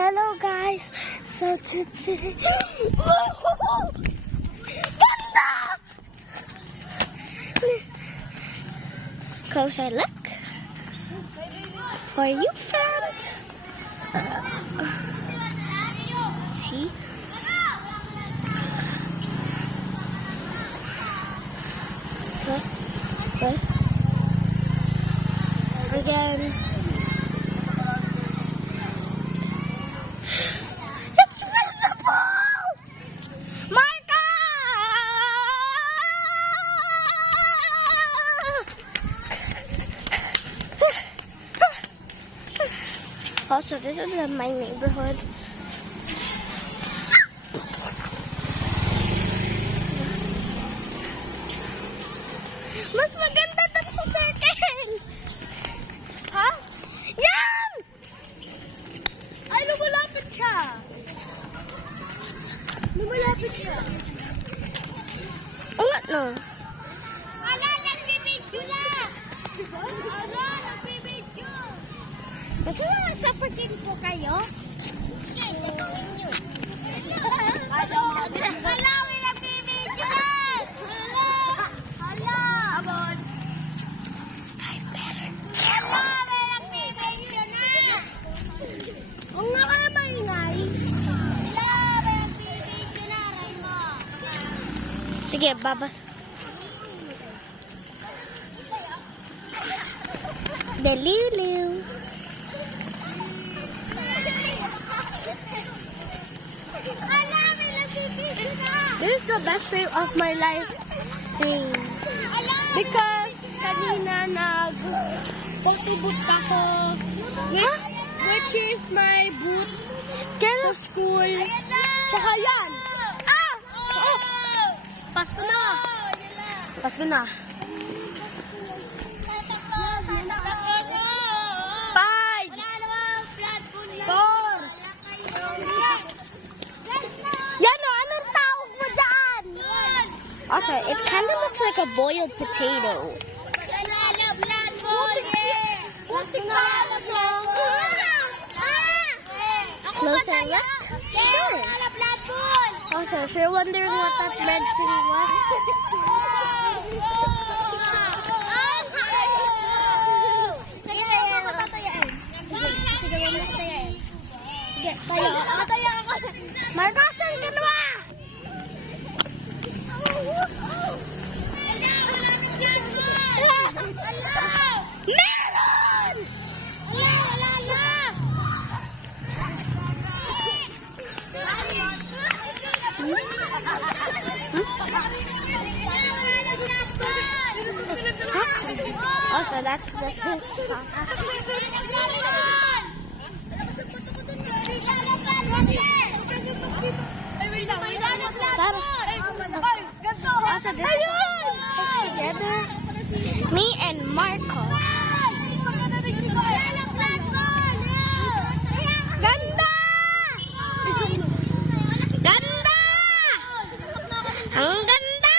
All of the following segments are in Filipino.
Hello guys! So today... Ganda! Closer look for you friends. See? What? Again. It's visible! Marka! Also, this is my neighborhood. Mas maganda dun sa circle! Ha? Yan! Ay, lumalapit siya! Lumalapit siya. O nga, no? Ala, nagbibidyo na! Ala, nagbibidyo! Gusto mo sapatin po kayo? Hindi, sapatin nyo. Ala, may nagbibidyo na! Ala! Abon! I better Ala, may nagbibidyo na! O nga kaya maingay? Ala, may nagbibidyo na, Raymo! Sige, babas. Deliliw. Ala, may nagbibidyo na! This is the best day of my life. Sing. Ala! Because kanina nag-photobooth ako. Which is my boot sa school. Tsaka yan. Ah! Oh! Pasko na. Pasko na. 5, 4. Yan o, anong tawag mo dyan? Also, it kind of looks like a boiled potato. Closer look? Sure. Also, if you're wondering what that red thing was, Markasan ka na ba? Meron! Also, that's the Also, this is together. Me and Marco. Ganda! Ganda! Ang ganda!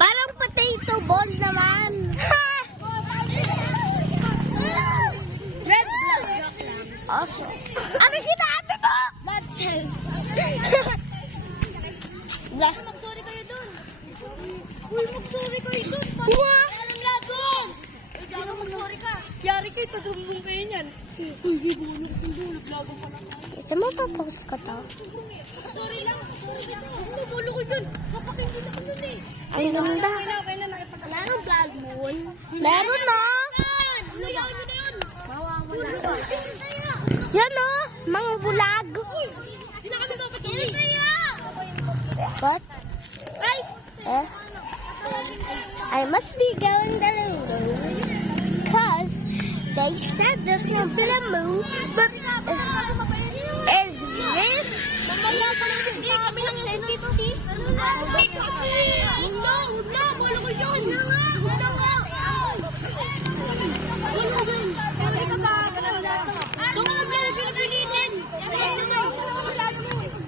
Parang potato ball naman. Red blood. Also. Ano sinabi mo? Bad cells. Mag-sorry kayo dun. Uy, mag-sorry kayo dun. Anong labong? Gano'n mag-sorry ka. Yari kayo, pagrumbong kayo niyan. Uy, naglabong pa lang. Isa mo pa-post ka to? Sorry lang. Hindi, bulo ko dun. Sapakin din ako dun eh. Ang ganda. Kailan nakipagkala ng vlog moon? Meron na. Ano yun? Ano na yun? Mawawala ka. Yan o, mga bulag. Hindi na kami mapagkili. What? Ay! Eh? I must be going the room because they said there's no blue moon, but is this? Mamaya pa lang hindi kami lang sensitive. Huwag na, bulo ko yun. Huwag na nga. Sorry ka ba? Doon ka lang pinapilitin.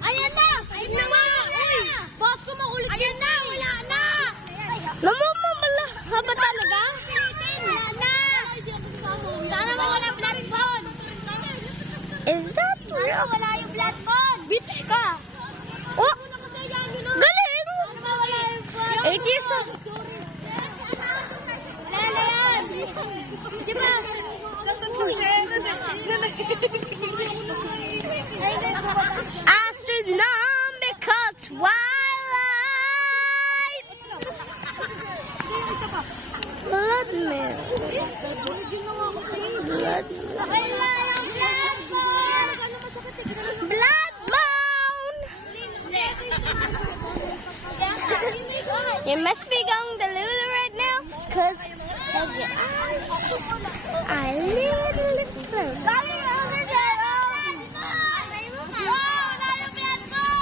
Ayan na! Ayan na nga! Uy! Boss ko makulit. Ayan na! Wala na! Namumumala. Ha ba talaga? Wala na! Sana mawala platform! Is that real? Wala yung blood bond. Bitch ka. Oh! Galing! 8 years old. Wala na yan. Di ba? Astronomical twilight! Blood moon. Blood moon. Blood moon! You must be going to Lulu right now, because your eyes are a little close.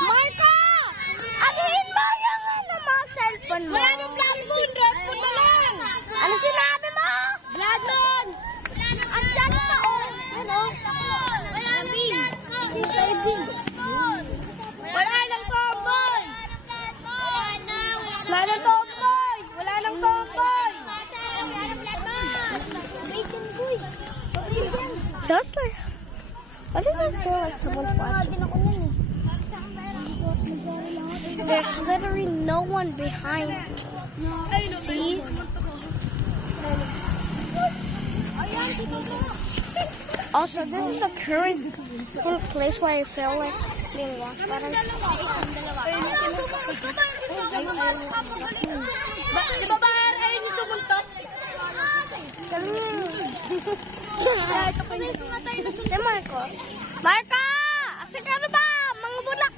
Marco! Anuhin mo yung mga cellphone mo. Wala nang blood moon. Red moon na lang. Ano sinabi mo? Blood moon. Andyan pa, oh. Ano? Wala nang blood moon. Wala nang tomboy. Wala nang tomboy. Wala nang tomboy. Does like... Why does it feel like someone's watching? There's literally no one behind me. See? Also, this is the current place where I feel like being watched by them. Di ba ba ay ni sumuntot? Si Marco. Marco! Asik ka na ba? Mga bunak!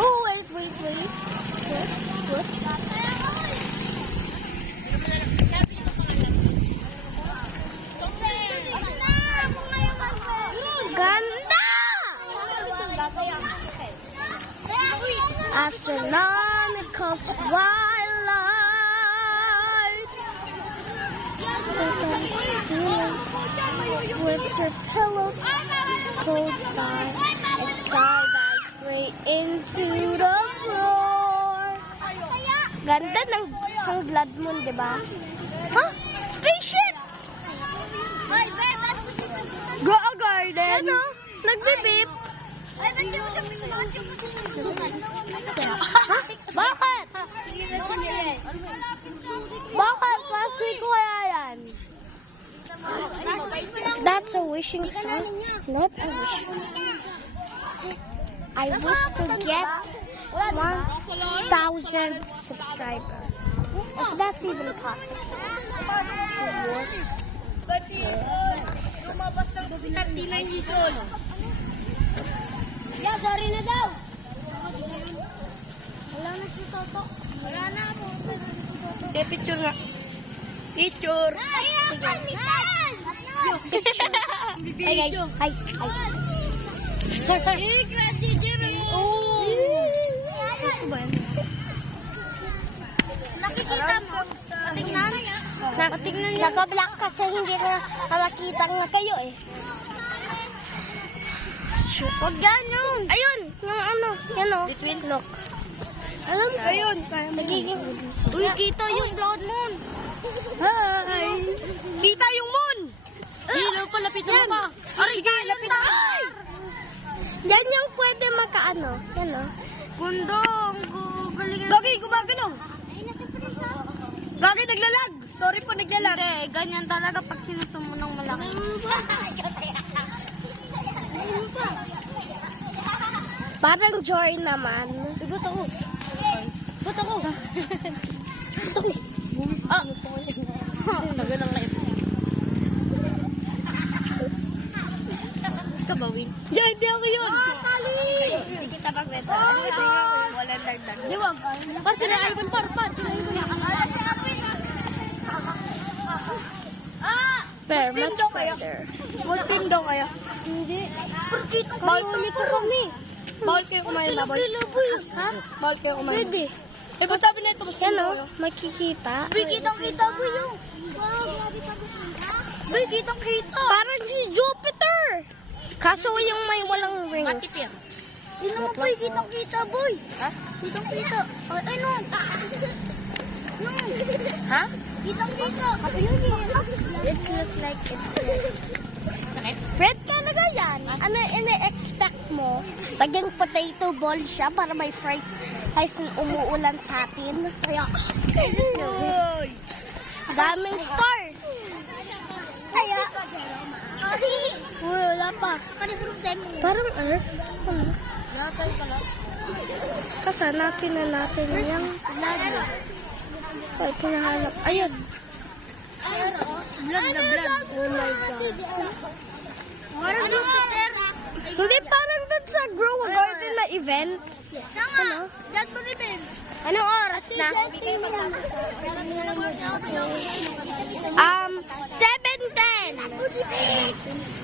Oh, wait. What? Ganda! Astronomical twilight. With her pillows cold side and skydive straight into the floor. Ganda ng blood moon, di ba? Huh? Spaceship! Go a garden. Ano? Nagbibip. Ay, ba't di mo siya pinunuot yung susunod? Bakit? Bakit? Classmate ko kaya yan. That's a wishing song? Not a wishing song. I wish to get 1,000 subscribers. If that's even possible. Lumabas ng 39 years old. Yeah, sorry na daw. Wala na si Toto. Wala na po. Okay, picture nga. Picture. Sige. Hi guys. Hi. Oh. Nakikita mo. Tingnan. Nakatingnan niyo. Naka-black kasi hindi na makita nga kayo eh. Huwag ganyan. Ayun, yung ano, yan o. Between? Look. Alam ko. Ayun, nagiging. Uy, kita yung blood moon. Hi. Kita yung moon. Dilo pa, lapitan mo pa. Sige, lapitan mo. Yan yung pwede makaano. Yan o. Gundong, galing. Gagi, gumaganong. Gagi, naglalag. Sorry po, naglalag. Hindi, ganyan talaga pag sinusumo ng malaki. Parang joy naman. Ba't ako? Ba't ako? Ah! Naganang na ito. Kabawin. Yeah, hindi ako yun. Hindi kita pagbeto. Walang dagdag. Di ba? Kasi na Alvin Parpar. Pero much better. Muslim daw kayo? Hindi. Bawal ko kami. Bawal kayo kumain baboy. Ha? Bawal kayo kumain. Pwede. Eh, ba't sabi na ito Muslim Yan daw o, kayo? makikita. Uy, kitang-kita ko yun. Uy, kitang-kita. Parang si Jupiter. Kaso yung may walang rings. Matipir. Hindi naman boy, kitang-kita boy. Ha? Kitang-kita. Ay, no. Ha? Kitang-kita. It looks like it's red. Sakit? Red talaga yan. Ano ine-expect mo? Paging potato ball siya para may fries na umuulan sa atin. Kaya, daming stars. Kaya. Wala pa. Parang Earth. Ano? Natay ka lang. Kasanapin na natin yung ay, pinahanap. Ayun. Blood na blood. Oh my God. Parang Jupiter. Hindi parang dun sa Grow a Garden na event. Ano? Blood mo rin. Anong oras na? 7:10.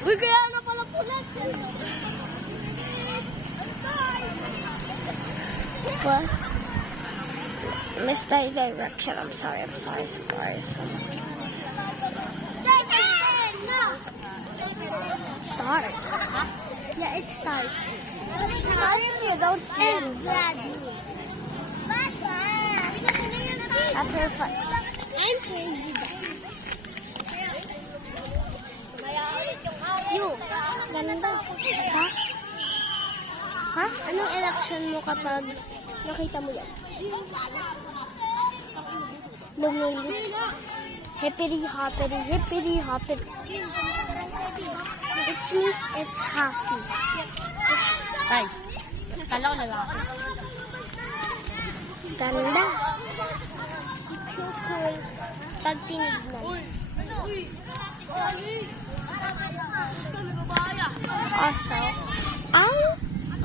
Uy, kaya na pala pulat. What? Missed the direction. I'm sorry. Stars. Yeah, it's stars. How come you don't see It's them? blood. After I'm crazy. You. Ganda. Ha? Ha? Anong election mo kapag nakita mo yan? Lumulip. Hippity hoppity, hippity hoppity. It's me, it's happy. Tay. Kala ko lalaki. Ganda. It's so cool. Pag tinignan.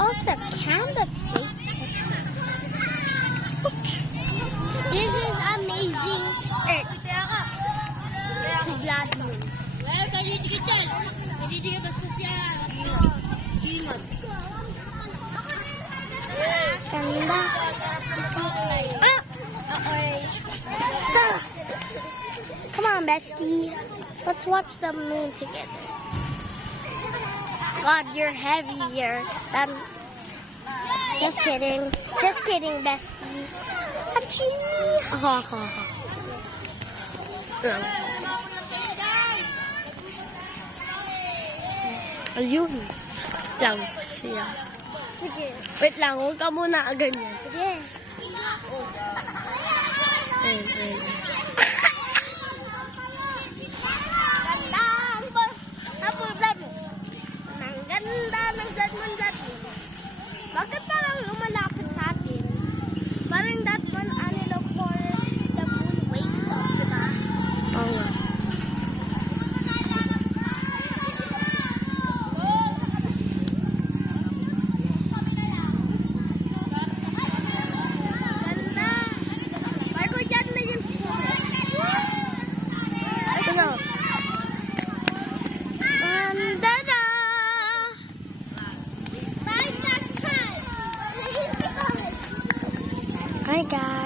Also can't see. This is amazing Earth. To blood moon. Well, kalitikit yan. Kalitikit bastos yan. Ingat. Ganda. Come on, bestie. Let's watch the moon together. God, you're heavier than... Just kidding. Just kidding, bestie. Achoo! Ha ha ha. Ayun. Lang siya. Sige. Wait lang, huwag ka muna ganyan. Sige. Ayun, ayun. Ganda! Ang blood mo. Ang ganda ng blood mo, blood mo. Bakit parang lumalapit sa atin? Parang that one, for the moon wakes up, diba? Oo nga. Ganda! Marco, dyan na yun. Ito na. Ganda na! Hi guys.